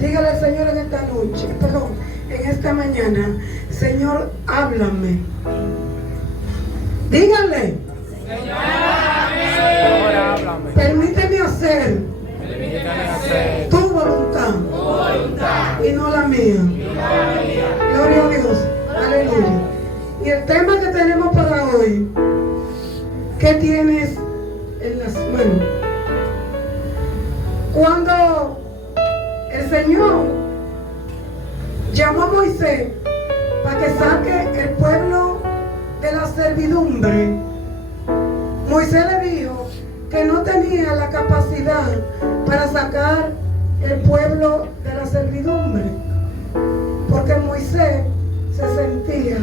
Dígale al Señor en esta noche, perdón, en esta mañana: Señor, háblame. Dígale: Señor, háblame. Permíteme hacer tu voluntad y no la mía. Gloria a Dios. Aleluya. Y el tema que tenemos para hoy: ¿qué tienes en las manos? Cuando el Señor llamó a Moisés para que saque el pueblo de la servidumbre, Moisés le dijo que no tenía la capacidad para sacar el pueblo de la servidumbre, porque Moisés se sentía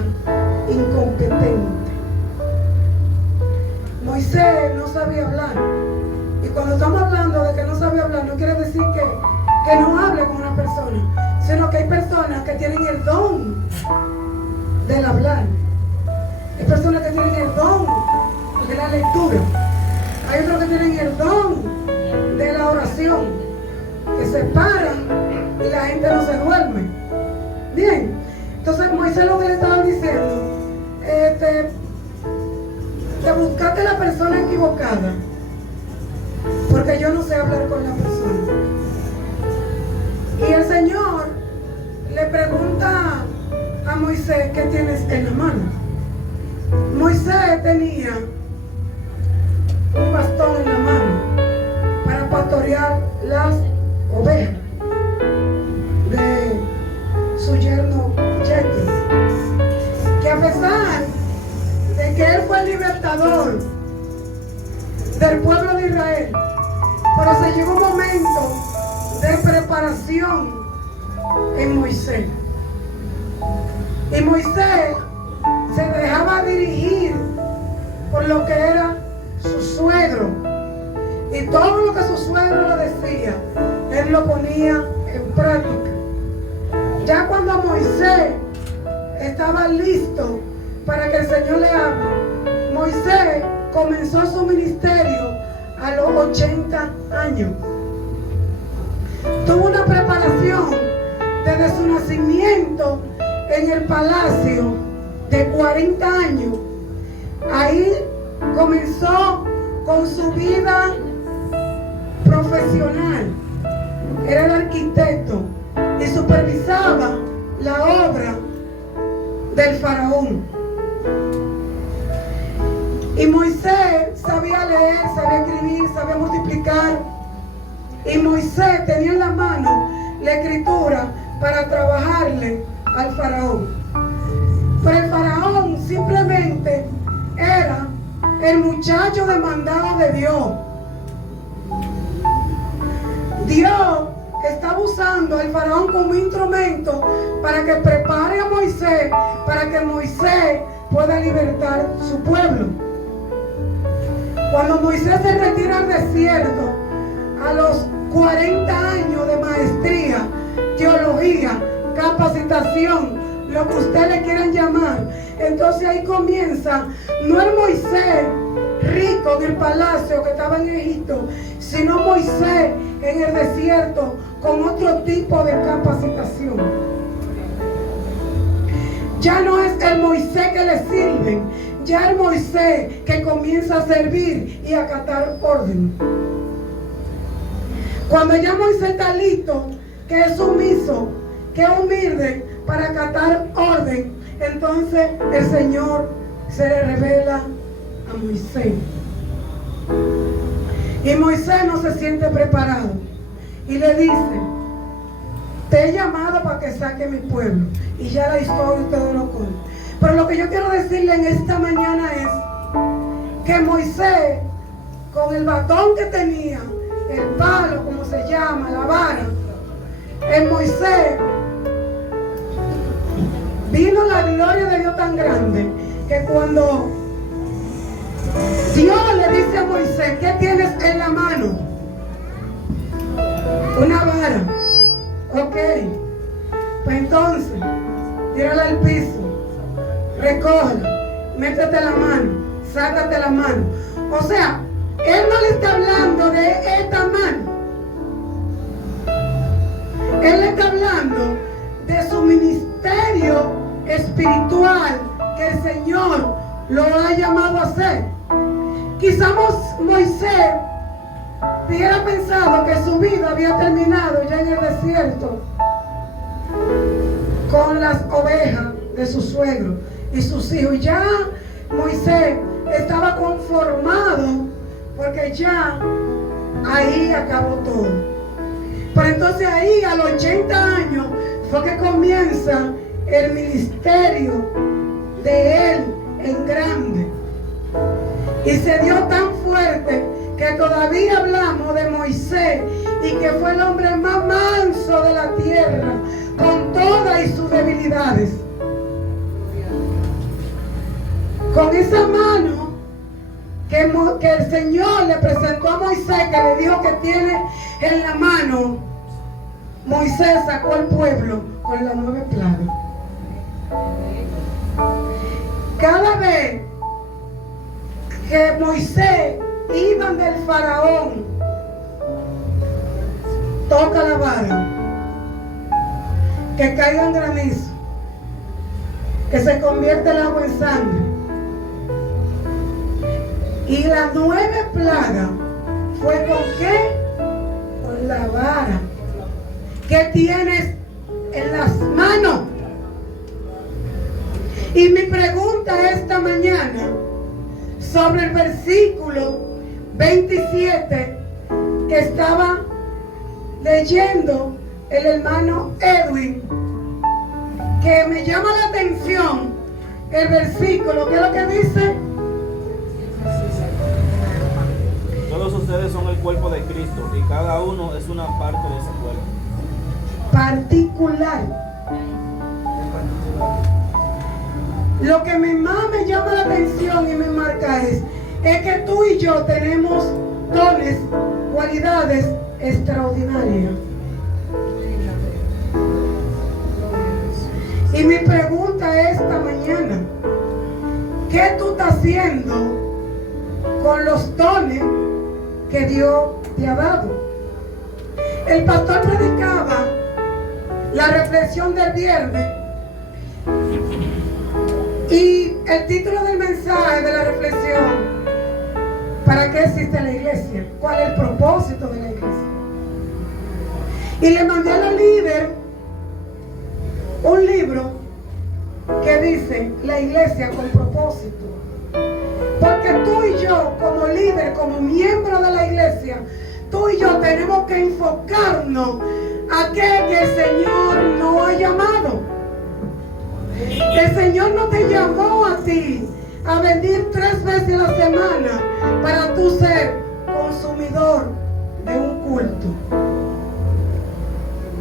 incompetente. Moisés no sabía hablar. Y cuando estamos hablando de que no sabe hablar, no quiere decir que no hable con una persona, sino que hay personas que tienen el don del hablar. Hay personas que tienen el don de la lectura. Hay otros que tienen el don de la oración, que se paran y la gente no se duerme. Bien, entonces Moisés lo que le estaba diciendo: te buscaste la persona equivocada, porque yo no sé hablar con la persona. Y el Señor le pregunta a Moisés: ¿qué tienes en la mano? Moisés tenía un bastón en la mano para pastorear las ovejas de su yerno Jetro, que a pesar de que él fue el libertador del pueblo de Israel, pero se llegó un momento de preparación en Moisés. Y Moisés se dejaba dirigir por lo que era su suegro. Y todo lo que su suegro le decía, él lo ponía en práctica. Ya cuando Moisés estaba listo para que el Señor le hable, Moisés comenzó su ministerio a los 80 años. Tuvo una preparación desde su nacimiento en el palacio de 40 años. Ahí comenzó con su vida profesional. Era el arquitecto y supervisaba la obra del faraón. Y Moisés sabía leer, sabía escribir, sabía multiplicar. Y Moisés tenía en la mano la escritura para trabajarle al faraón. Pero el faraón simplemente era el muchacho demandado de Dios. Dios estaba usando al faraón como instrumento para que prepare a Moisés, para que Moisés pueda libertar su pueblo. Cuando Moisés se retira al desierto a los 40 años de maestría, teología, capacitación, lo que ustedes le quieran llamar, entonces ahí comienza, no el Moisés rico en el palacio que estaba en Egipto, sino Moisés en el desierto con otro tipo de capacitación. Ya no es el Moisés que le sirven, ya el Moisés que comienza a servir y a acatar orden. Cuando ya Moisés está listo, que es sumiso, que es humilde para acatar orden, entonces el Señor se le revela a Moisés. Y Moisés no se siente preparado y le dice: te he llamado para que saque mi pueblo. Y ya la historia ustedes lo conocen. Pero lo que yo quiero decirle en esta mañana es que Moisés, con el batón que tenía, el palo, como se llama, la vara, en Moisés vino la gloria de Dios tan grande que cuando Dios le dice a Moisés: ¿qué tienes en la mano? Una vara. Ok, pues entonces tírala al piso, recógela, métete la mano, sácate la mano. O sea, él no le está hablando de esta mano. Él está hablando de su ministerio espiritual que el Señor lo ha llamado a hacer. Quizás Moisés hubiera pensado que su vida había terminado ya en el desierto con las ovejas de su suegro y sus hijos. Ya Moisés estaba conformado porque ya ahí acabó todo. Pero entonces ahí a los 80 años fue que comienza el ministerio de él en grande. Y se dio tan fuerte que todavía hablamos de Moisés y que fue el hombre más manso de la tierra, con todas y sus debilidades. Con esa mano que el Señor le presentó a Moisés, que le dijo que tiene en la mano, Moisés sacó al pueblo con las 9 plagas. Cada vez que Moisés iba del faraón, toca la vara, que caiga en granizo, que se convierte el agua en sangre. Y las 9 plagas fue con qué? Con la vara que tienes en las manos. Y mi pregunta esta mañana sobre el versículo 27 que estaba leyendo el hermano Edwin, que me llama la atención el versículo, ¿qué es lo que dice? Todos ustedes son el cuerpo de Cristo y cada uno es una parte de ese cuerpo. Particular. Lo que más me llama la atención y me marca es que tú y yo tenemos dones, cualidades extraordinarias. Y mi pregunta esta mañana, ¿qué tú estás haciendo con los dones que Dios te ha dado? El pastor predicaba la reflexión del viernes y el título del mensaje de la reflexión: ¿para qué existe la iglesia? ¿Cuál es el propósito de la iglesia? Y le mandé a la líder un libro que dice La iglesia con propósito. Porque tú y yo, como líder, como miembro de la iglesia, tú y yo tenemos que enfocarnos a que el Señor nos ha llamado. El Señor no te llamó a ti a venir 3 veces a la semana para tú ser consumidor de un culto,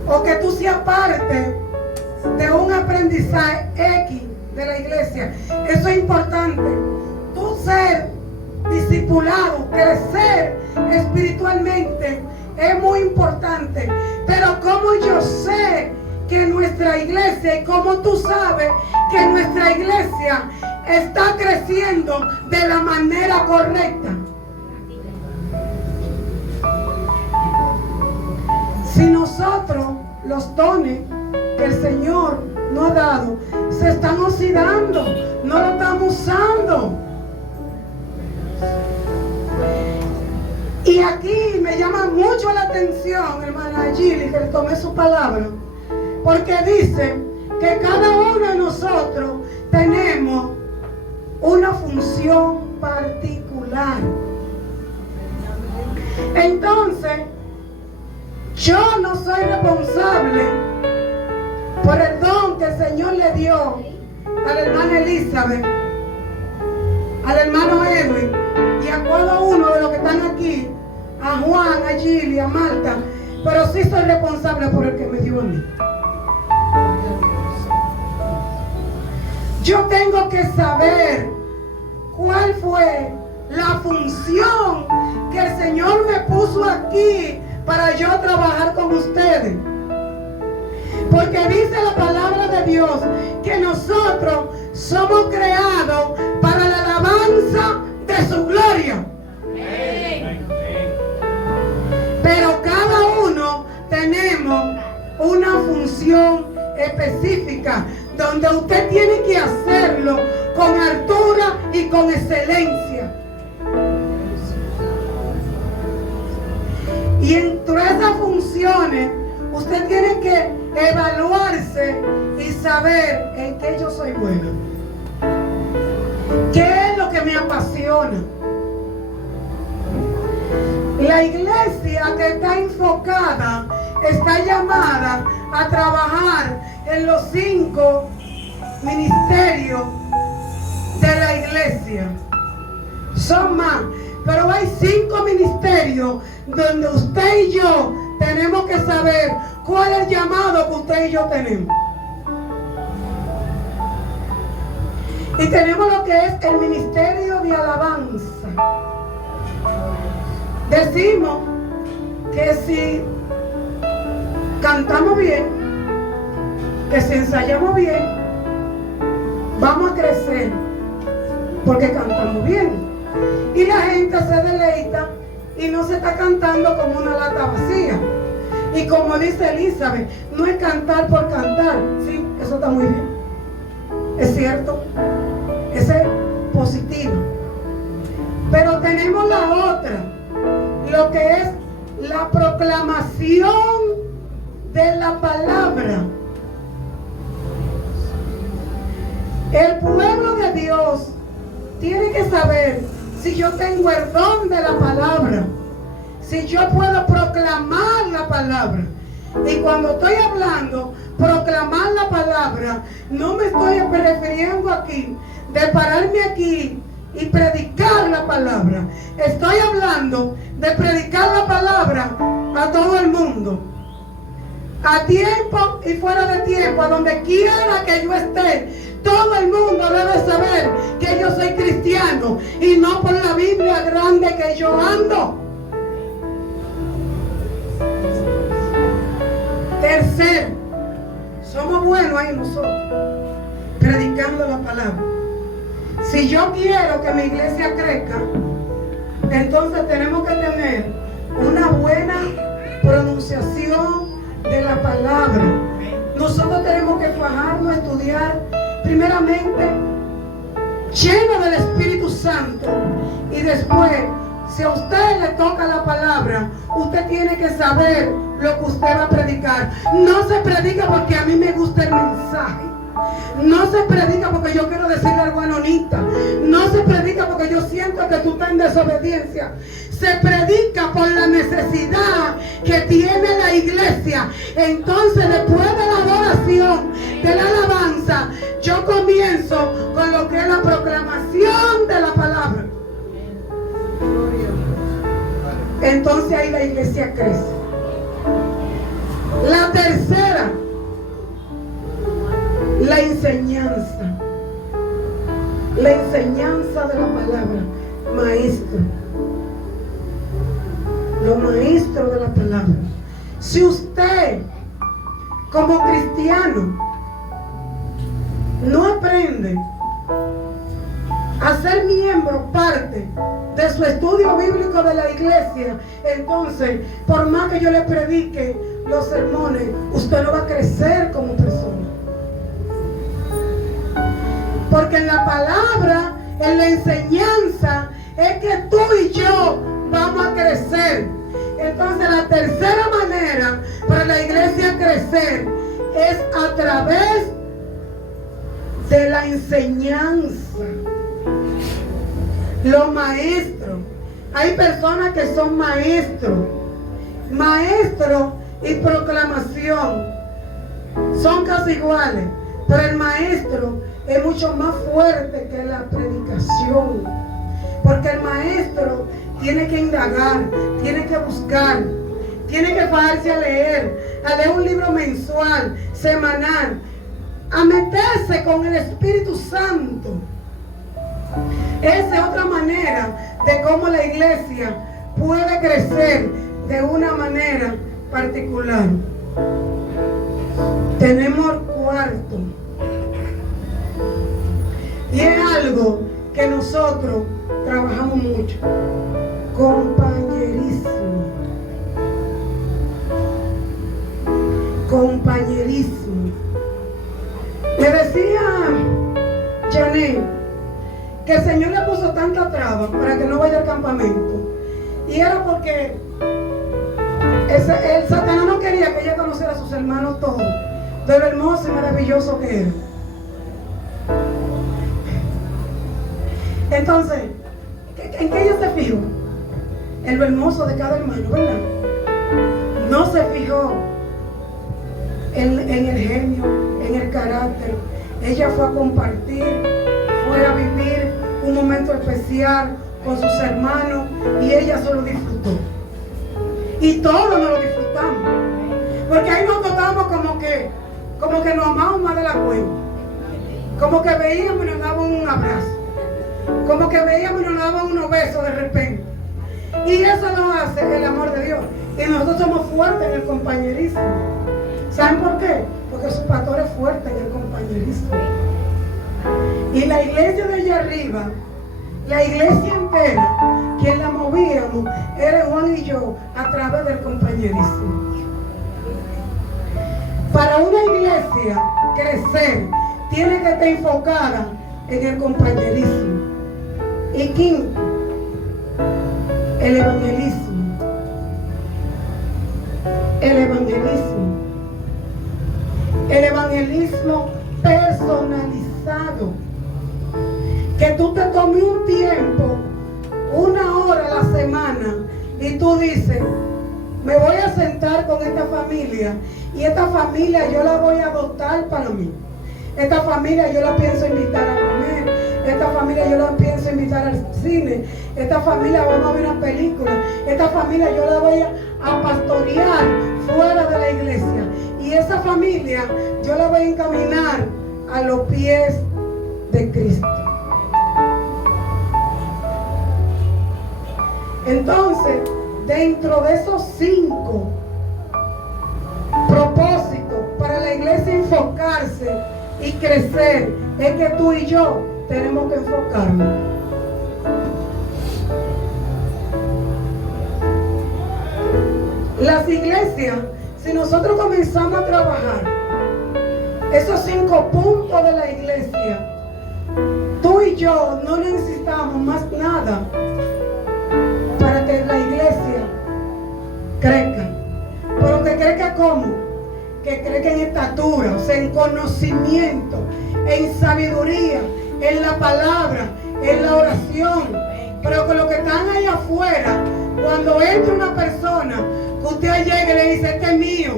o que tú seas parte de un aprendizaje X de la iglesia. Eso es importante. Tú ser discipulado, crecer espiritualmente es muy importante. Pero como yo sé que nuestra iglesia, y como tú sabes que nuestra iglesia está creciendo de la manera correcta. Si nosotros, los dones que el Señor nos ha dado, se están oxidando, no lo estamos usando. Y aquí me llama mucho la atención, hermana Gili, que le tomé su palabra, porque dice que cada uno de nosotros tenemos una función particular. Entonces, yo no soy responsable por el don que el Señor le dio a la hermana Elizabeth, al hermano Edwin y a cada uno de los que están aquí, a Juan, a Gili, a Marta, pero sí soy responsable por el que me dio a mí. Yo tengo que saber cuál fue la función que el Señor me puso aquí para yo trabajar con ustedes. Porque dice la palabra de Dios que nosotros somos creados para la alabanza de su gloria. Pero cada uno tenemos una función específica donde usted tiene que hacerlo con altura y con excelencia. Y entre esas funciones usted tiene que evaluarse y saber en qué yo soy bueno, qué es lo que me apasiona. La iglesia que está enfocada está llamada a trabajar en los 5 ministerios de la iglesia. Son más, pero hay 5 ministerios donde usted y yo tenemos que saber cuál es el llamado que usted y yo tenemos. Y tenemos lo que es el ministerio de alabanza. Decimos que si cantamos bien, que si ensayamos bien, vamos a crecer porque cantamos bien. Y la gente se deleita y no se está cantando como una lata vacía. Y como dice Elizabeth, no es cantar por cantar. Sí, eso está muy bien. Es cierto. Ese es positivo. Pero tenemos la otra, lo que es la proclamación de la palabra. El pueblo de Dios tiene que saber si yo tengo el don de la palabra, si yo puedo proclamar la palabra. Y cuando estoy hablando proclamar la palabra, no me estoy refiriendo aquí de pararme aquí y predicar la palabra. Estoy hablando de predicar la palabra a todo el mundo, a tiempo y fuera de tiempo, a donde quiera que yo esté. Todo el mundo debe saber que yo soy cristiano y no por la Biblia grande que yo ando. Tercero, somos buenos ahí nosotros, predicando la palabra. Si yo quiero que mi iglesia crezca, entonces tenemos que tener una buena pronunciación de la palabra. Nosotros tenemos que fajarnos a estudiar primeramente lleno del Espíritu Santo, y después, si a usted le toca la palabra, usted tiene que saber lo que usted va a predicar. No se predica porque a mí me gusta el mensaje. No se predica porque yo quiero decirle algo a Nonita. No se predica porque yo siento que tú estás en desobediencia. Se predica por la necesidad que tiene la iglesia. Entonces, después de la adoración, de la alabanza, yo comienzo con lo que es la proclamación de la palabra. Entonces ahí la iglesia crece. La tercera, la enseñanza. La enseñanza de la palabra. Maestro. Los maestros de la palabra. Si usted, como cristiano, no aprende a ser miembro, parte de su estudio bíblico de la iglesia, entonces, por más que yo le predique los sermones, usted no va a crecer como persona. Porque en la palabra, en la enseñanza, es que tú y yo vamos a crecer. Entonces, la tercera manera para la iglesia crecer es a través de la enseñanza. Los maestros. Hay personas que son maestros. Maestro y proclamación son casi iguales, pero el maestro es mucho más fuerte que la predicación, porque el maestro tiene que indagar, tiene que buscar, tiene que pararse a leer un libro mensual, semanal, a meterse con el Espíritu Santo. Esa es otra manera de cómo la iglesia puede crecer de una manera particular. Tenemos cuarto, y es algo que nosotros trabajamos mucho: compañerismo. compañerismo. Me decía Janet que el Señor le puso tanta traba para que no vaya al campamento. Y era porque el Satanás no quería que ella conociera a sus hermanos todos, de lo hermoso y maravilloso que era. Entonces, ¿en qué ella se fijó? En lo hermoso de cada hermano, ¿verdad? No se fijó en el genio, en el carácter. Ella fue a compartir, fue a vivir un momento especial con sus hermanos y ella se lo disfrutó. Y todos nos lo disfrutamos. Porque ahí nos tocamos como que nos amamos más de la cuenta. Como que veíamos y nos daban un abrazo. Como que veíamos y nos daban unos besos de repente. Y eso nos hace el amor de Dios. Y nosotros somos fuertes en el compañerismo. ¿Saben por qué? Porque su pastor es fuerte en el compañerismo. Y la iglesia de allá arriba, la iglesia entera, quien la movíamos era Juan y yo a través del compañerismo. Para una iglesia crecer, tiene que estar enfocada en el compañerismo. Y quinto, el evangelismo. El evangelismo. El evangelismo personalizado. Que tú te tomes un tiempo, 1 hora a la semana, y tú dices, me voy a sentar con esta familia, y esta familia yo la voy a adoptar para mí. Esta familia yo la pienso invitar a comer. Esta familia yo la pienso invitar al cine. Esta familia vamos a ver una película. Esta familia yo la voy a pastorear fuera de la iglesia. Y esa familia yo la voy a encaminar a los pies de Cristo. Entonces, dentro de esos 5 propósitos para la iglesia enfocarse y crecer, es que tú y yo tenemos que enfocarnos. Las iglesias, si nosotros comenzamos a trabajar esos 5 puntos de la iglesia, tú y yo no necesitamos más nada para que la iglesia crezca. Pero que crezca ¿cómo? Que crezca en estatura, o sea, en conocimiento, en sabiduría, en la palabra, en la oración. Pero que los que están allá afuera, cuando entra una persona, que usted llegue y le dice, este es mío,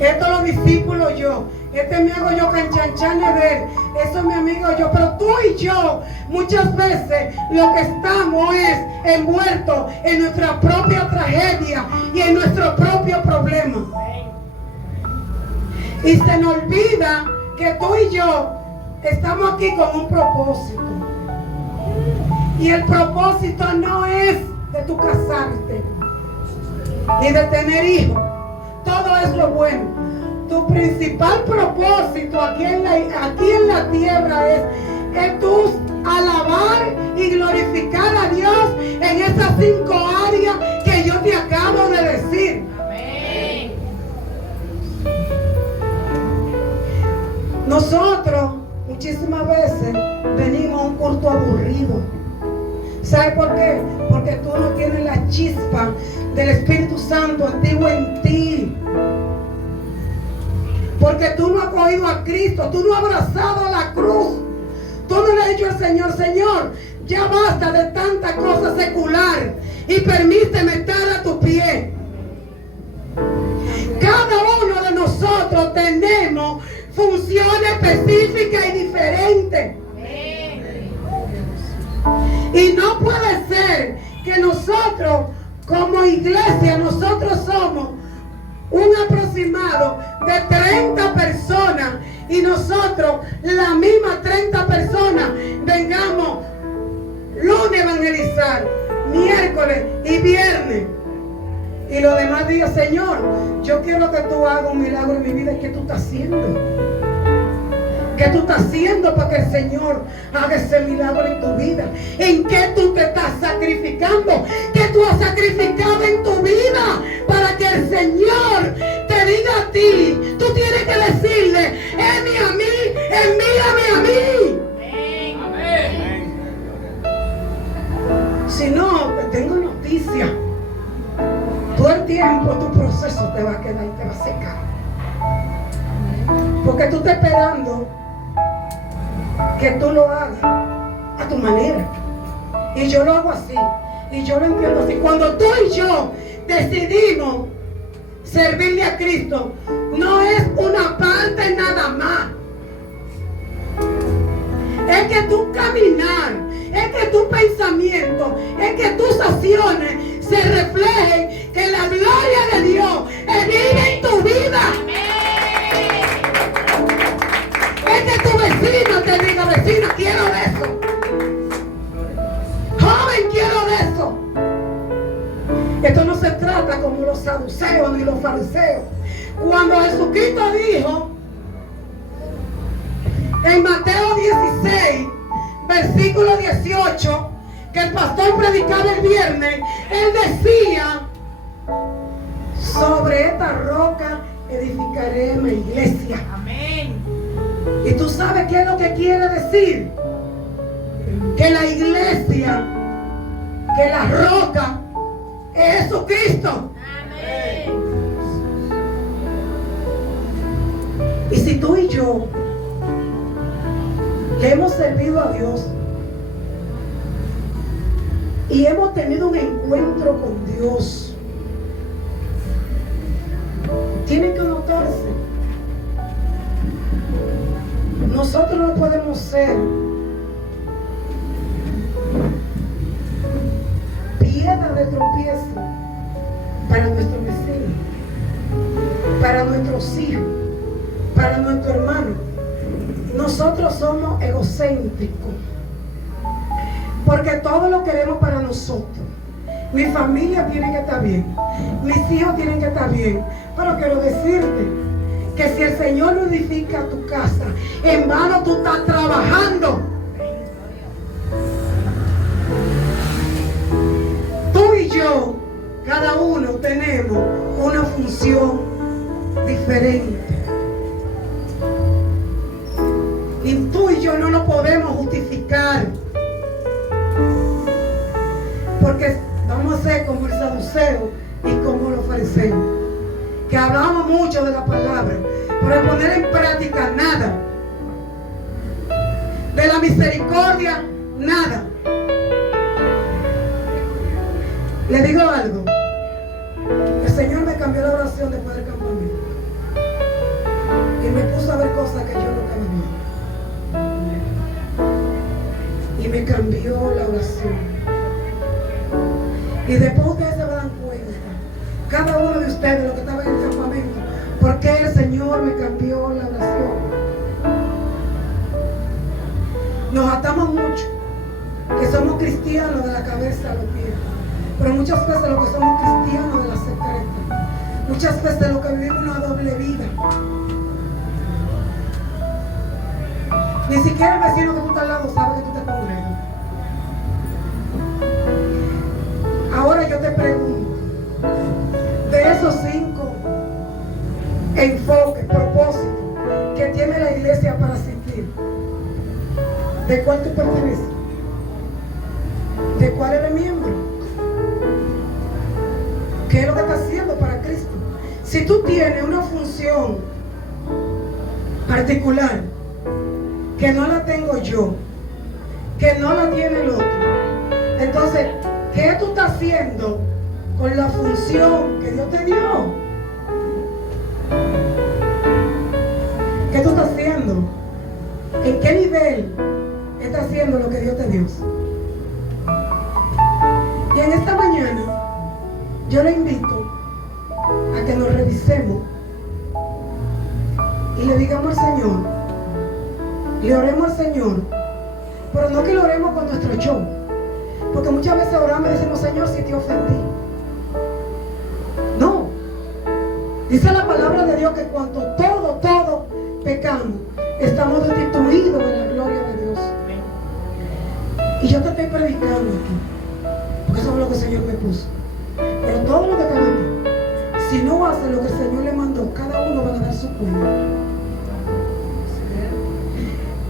esto lo discípulo yo, este me hago yo canchanchanes de él, eso es mi amigo yo. Pero tú y yo muchas veces lo que estamos es envueltos en nuestra propia tragedia y en nuestro propio problema. Y se nos olvida que tú y yo estamos aquí con un propósito. Y el propósito no es de tu casarte ni de tener hijos. Todo es lo bueno. Tu principal propósito aquí en la tierra es tú alabar y glorificar a Dios en esas 5 áreas que yo te acabo de decir. Amén. Nosotros muchísimas veces venimos a un culto aburrido. ¿Sabe por qué? Porque tú no tienes la chispa del Espíritu Santo activo en ti. Porque tú no has cogido a Cristo, tú no has abrazado la cruz. Tú no le has dicho al Señor, Señor, ya basta de tanta cosa secular y permíteme estar a tu pie. Cada uno de nosotros tenemos funciones específicas y diferentes. Y no puede ser que nosotros como iglesia, nosotros somos un aproximado de 30 personas y nosotros, las mismas 30 personas, vengamos lunes a evangelizar, miércoles y viernes. Y los demás días, Señor, yo quiero que tú hagas un milagro en mi vida. ¿Qué tú estás haciendo? ¿Qué tú estás haciendo para que el Señor haga ese milagro en tu vida? ¿En qué tú te estás sacrificando? ¿Qué tú has sacrificado en tu vida para que el Señor te te diga a ti, tú tienes que decirle, envíame a mí, envíame a mí. Amén. Si no, te tengo noticia. Todo el tiempo tu proceso te va a quedar y te va a secar. Porque tú estás esperando que tú lo hagas a tu manera. Y yo lo hago así. Y yo lo entiendo así. Cuando tú y yo decidimos servirle a Cristo, no es una parte nada más. Es que tu caminar, es que tu pensamiento, es que tus acciones se reflejen que la gloria de Dios vive en tu vida. Es que tu vecino te diga, vecina, quiero de eso. Joven, quiero de eso. Esto no se trata como los saduceos ni los fariseos. Cuando Jesucristo dijo en Mateo 16, versículo 18, que el pastor predicaba el viernes, él decía, sobre esta roca edificaré mi iglesia. Amén. Y tú sabes qué es lo que quiere decir. Que la iglesia, que la roca es Jesucristo. Amén. Y si tú y yo le hemos servido a Dios y hemos tenido un encuentro con Dios, tienen que notarse. Nosotros no podemos ser piedra de tropiezo para nuestro vecino, para nuestros hijos, para nuestro hermano. Nosotros somos egocéntricos porque todo lo queremos para nosotros. Mi familia tiene que estar bien, mis hijos tienen que estar bien, pero quiero decirte que si el Señor no edifica tu casa, en vano tú estás trabajando. Tú y yo, cada uno tenemos una función diferente. Y tú y yo no lo podemos justificar. Porque vamos a ser como el saduceo y como los fariseos, que hablamos mucho de la palabra, pero de poner en práctica nada. De la misericordia, nada. Le digo algo. El Señor me cambió la oración después del campamento. Y me puso a ver cosas que yo no estaba viendo. Y me cambió la oración. Y después ustedes se dan cuenta, cada uno de ustedes, los que estaban en el campamento, por qué el Señor me cambió la oración. Nos atamos mucho, que somos cristianos de la cabeza a los pies, pero muchas veces lo que somos cristianos de la secreta, muchas veces lo que vivimos una doble vida. Ni siquiera el vecino que tú estás al lado sabe que tú te congregas. Ahora yo te pregunto, de esos 5 enfoques, propósitos que tiene la iglesia para asistir, ¿de cuál tú perteneces? ¿De cuál eres miembro? ¿Qué es lo que estás haciendo para Cristo? Si tú tienes una función particular que no la tengo yo, que no la tiene el otro, entonces, ¿qué tú estás haciendo con la función que Dios te dio? ¿Qué tú estás haciendo? ¿En qué nivel estás haciendo lo que Dios te dio? Y en esta mañana yo le invito a que nos revisemos y le digamos al Señor, le oremos al Señor, pero no que lo oremos con nuestro yo. Porque muchas veces oramos y decimos, Señor, si te ofendí. No. Dice la palabra de Dios que cuando todos pecamos, estamos destituidos de la gloria de Dios. Y yo te estoy predicando aquí, porque eso es lo que el Señor me puso. Pero todo lo que te mandé, si no haces lo que el Señor le mandó, uno van a dar su cuenta.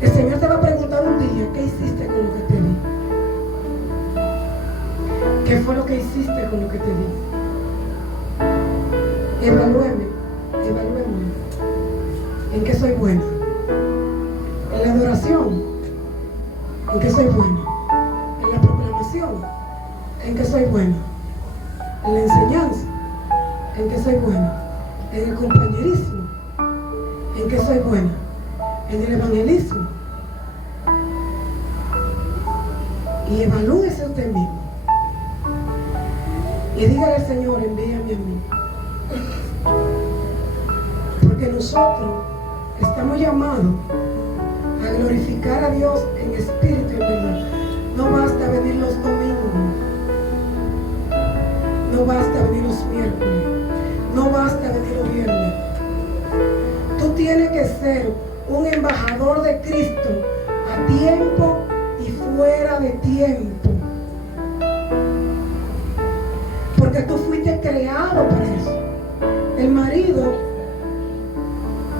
El Señor te va a preguntar un día, ¿qué hiciste con lo que te di? ¿Qué fue lo que hiciste con lo que te di? Evalúeme. ¿En qué soy buena? En la adoración, ¿en qué soy buena? En la proclamación, ¿en qué soy buena? En la enseñanza, ¿en qué soy buena? En el compañerismo, ¿en qué soy buena? En el evangelismo. Y evalúese usted mismo. Y dígale al Señor, envíame a mí. Porque nosotros estamos llamados a glorificar a Dios en espíritu y en verdad. No basta venir los domingos, no basta venir los miércoles, no basta venir los viernes. Tú tienes que ser un embajador de Cristo a tiempo y fuera de tiempo, porque tú fuiste creado para eso. El marido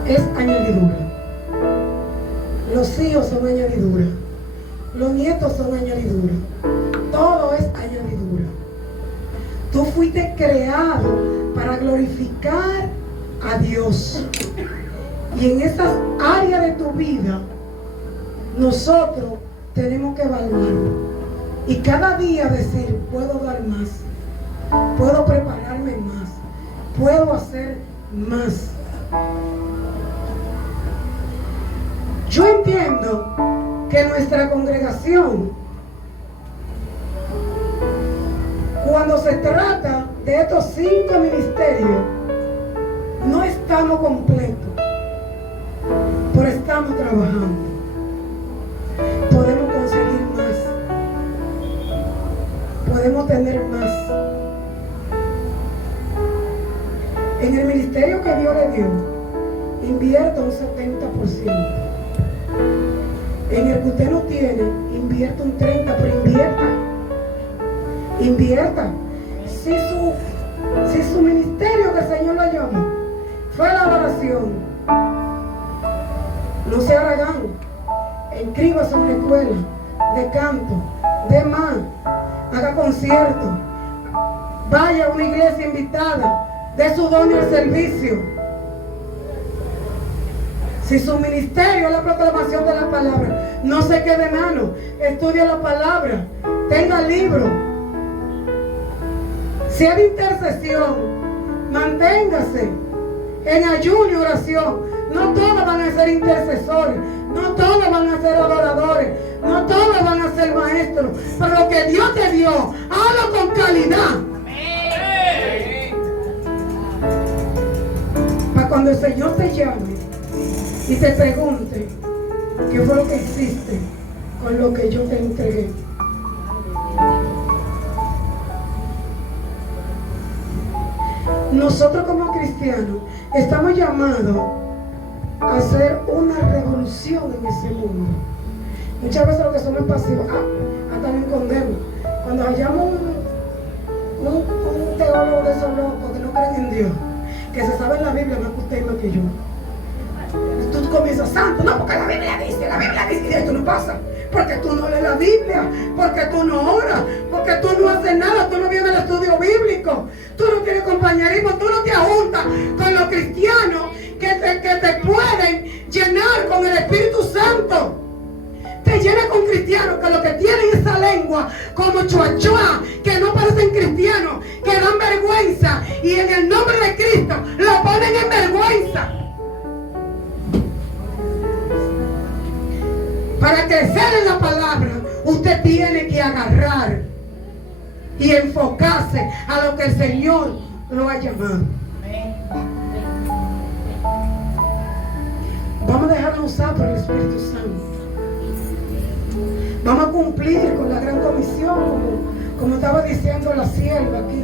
es añadidura, los hijos son añadidura, los nietos son añadidura, todo es añadidura. Tú fuiste creado para glorificar a Dios, y en esas áreas de tu vida nosotros tenemos que evaluarlo y cada día decir, puedo dar más, puedo prepararme más, puedo hacer más. Yo entiendo que nuestra congregación, cuando se trata de estos 5 ministerios, no estamos completos, pero estamos trabajando. Podemos conseguir más, podemos tener más. En el ministerio que Dios le dio, invierta un 70%. En el que usted no tiene, invierta un 30%, pero invierta. Si su ministerio que el Señor lo llamó fue la adoración, no se haragán. Inscríbase a una escuela de canto, de más, haga conciertos, vaya a una iglesia invitada, dé su don al servicio. Si su ministerio es la proclamación de la palabra, no se quede enano, estudie la palabra, tenga libros. Si es de intercesión, manténgase en ayuno y oración. No todos van a ser intercesores, no todos van a ser adoradores, no todos van a ser maestros, pero lo que Dios te dio, hazlo con calidad. Para cuando el Señor te llame y te pregunte, ¿qué fue lo que hiciste con lo que yo te entregué? Nosotros como cristianos estamos llamados a hacer una revolución en ese mundo. Muchas veces lo que somos pasivos, hasta nos escondemos. Cuando hallamos un teólogo de esos locos que no creen en Dios, que se sabe en la Biblia más que usted y más que yo, tú comienzas, santo, no, porque la Biblia dice, y esto no pasa, porque tú no lees la Biblia, porque tú no oras, porque tú no haces nada, tú no vienes al estudio bíblico, tú no tienes compañerismo, tú no te juntas con los cristianos que te pueden llenar con el Espíritu Santo. Te llena con cristianos que lo que tienen esa lengua como chuachua, que no parecen cristianos, que dan vergüenza, y en el nombre de Cristo lo ponen en vergüenza. Para crecer en la palabra, usted tiene que agarrar y enfocarse a lo que el Señor lo ha llamado. Vamos a dejarnos usar por el Espíritu Santo. Vamos a cumplir con la gran comisión, como estaba diciendo la sierva aquí.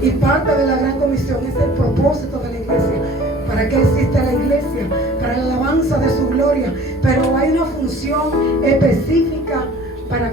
Y parte de la gran comisión es el propósito de la iglesia. ¿Para qué existe la iglesia? Para la alabanza de su gloria. Pero hay una función específica para